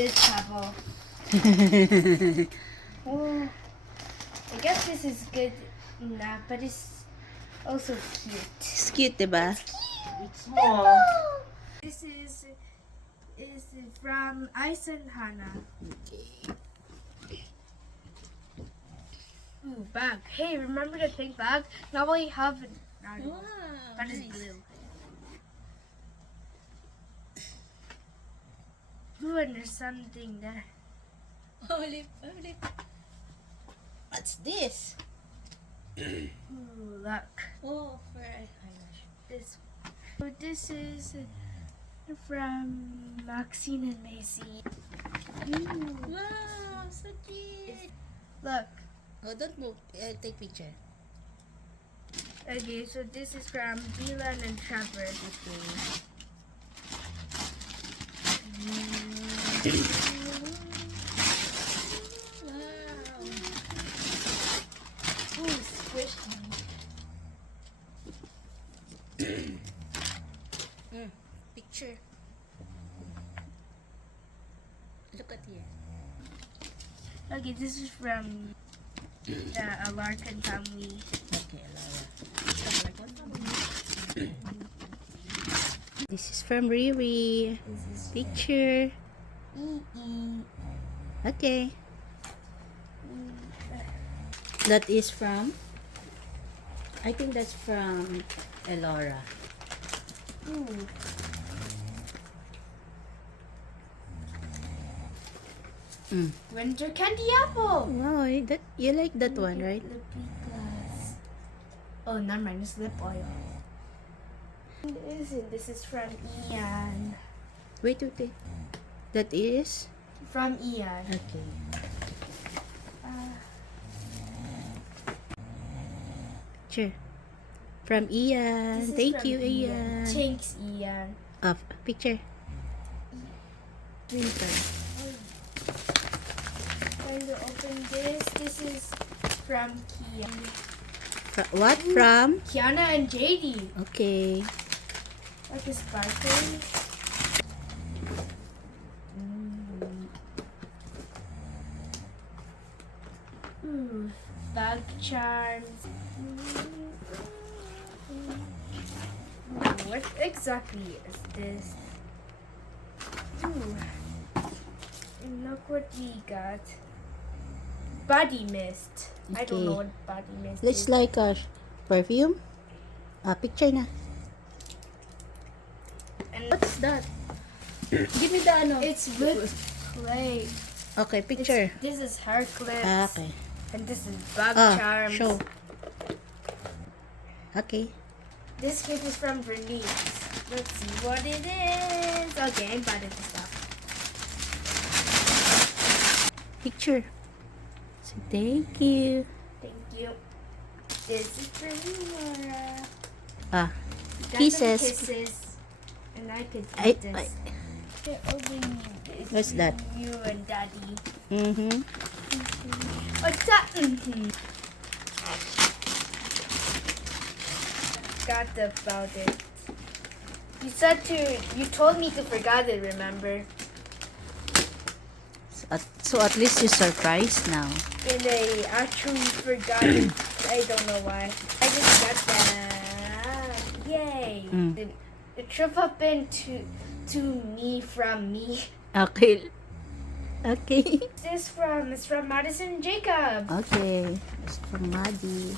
This travel. Oh, I guess this is good enough, but it's also cute. It's cute, diba? It's small. This is from Ice and Hannah. Ooh, bag. Hey, remember the pink bag? Now we have it. But it's blue. Ooh, and there's something there. Holy. What's this? Ooh, look. Oh, for eyelash. This. So this is from Maxine and Macy. Ooh, Wow, so cute. look. Oh, don't move. Take picture. Okay, so this is from Dylan and Trevor. Okay. Wow. Ooh, squishy. Picture. Look at here. Okay, this is from the Alarkan family. Okay, Laura. This is from Riri. This is Picture. E. Okay. That is from, I think that's from Elora. Ooh. Winter candy apple. Wow, that you like that one, right? Lippy gloss. Oh, never mind. It's lip oil. This is from Ian. Wait. That is? From Ian. Okay. Sure. From Ian. This is Thank from you, Ian. Thanks, Ian. Picture. Winter. Trying to open this. This is from Kian. What from? Kiana and JD. Okay. Like a sparkle. Ooh, bag charms. What exactly is this? Ooh. And look what we got. Body mist. I don't Okay. know what body mist Looks is. like a perfume. Picture na. And What's that? Give me the ano. it's whipped clay. Okay, picture. This is hair clips. Okay. And this is bag charms. Show. Okay. This gift is from Bernice. Let's see what it is. Okay, I bought it stuff. Picture. So thank you. Thank you. This is for you, Laura. Ah, Got Kisses. some kisses. And I could I- eat this. Here, open this. What's that? You and Daddy. Mm-hmm. What's that? Forgot about it. You told me to forget it, remember? So at least you're surprised now. And I actually forgot it. I don't know why. I just got that. Yay! The trip up into to me from me. Okay. Okay. It's from Madison Jacob. Okay. It's from Maddie.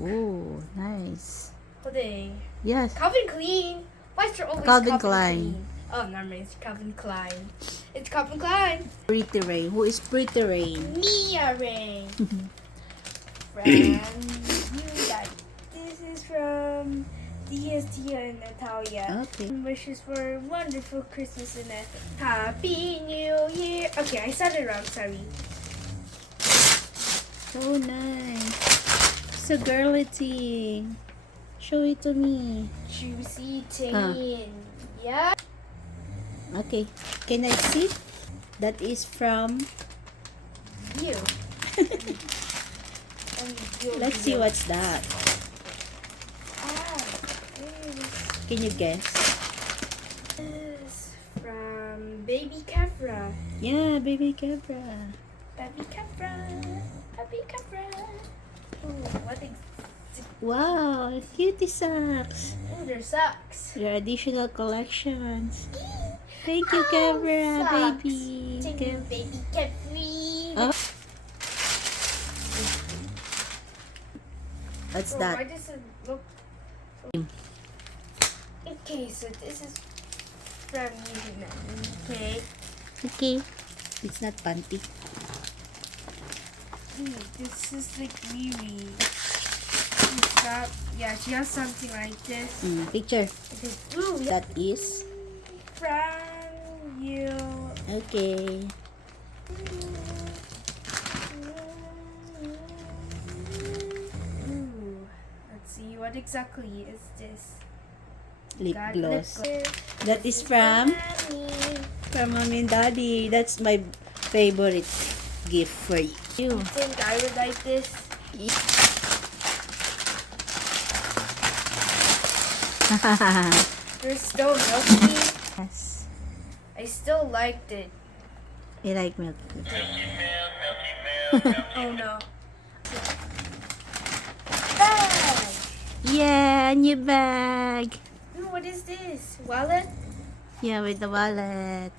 Ooh, nice. Holding. Yes. Calvin Klein. Why is there always Calvin Calvin Klein. Klein? Oh, never mind. It's Calvin Klein. It's Calvin Klein. Pretty Rain. Who is Pretty Rain? Mia Ring. From you guys. This is from Tia and Natalia. Okay. Wishes for a wonderful Christmas and a Happy New Year. Okay, I said it wrong. Sorry. So nice. So girly thing. Show it to me. Juicy Teen. Yeah. Okay. Can I see? That is from. You. And Let's see what's that. Ah, Can you guess? This from Baby Kefra. Yeah, baby Kefra. Baby Kefra. Baby Kefra. Ooh, what is Wow, cutie socks. Ooh, their socks. Your additional collections. Thank you, Oh, Kefra, socks. baby. Thank you, Baby Kefri. Oh. What's Oh, that? why does it look? Okay, so this is from you, okay? Okay. It's not panty. Ooh, this is like Riri. Yeah, she has something like this. Picture. It is blue. That is. From you. Okay. Ooh, let's see. What exactly is this? Lip Got gloss. lip That is from Mommy and Daddy. That's my favorite gift for you. I think I would like this. They're still milky. Yes. I still liked it. I like milk. Oh no. Bag! Yeah, new bag. Ooh, what is this? Wallet? Yeah, with the wallet.